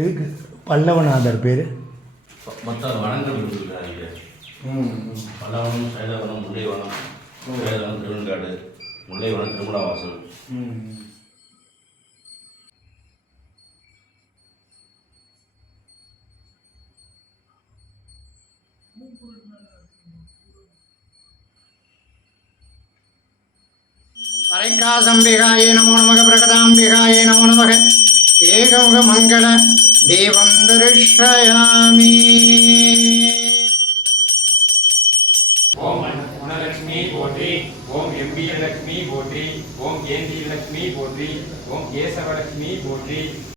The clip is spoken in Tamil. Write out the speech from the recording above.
இதுக்கு பல்லவநாதர் பேர் மற்ற வனங்கள் இருக்காங்க. பல்லவனம், சைலவனம், முல்லைவனம், சைலவனம், திருவெண்காடு, முல்லைவனம், திருமலாவாசல். பரைக்காசம்பிகாயே நமோ நமக, பிரகதாம்பிகாயே நமோ நமக. ஏகமுக மங்கள தேவம் தரிஷ்யாமி. ஓம் குணலட்சுமி போற்றி, ஓம் எம்பிய லட்சுமி போற்றி, ஓம் ஏந்திய லட்சுமி போற்றி, ஓம் கேசவலட்சுமி போற்றி.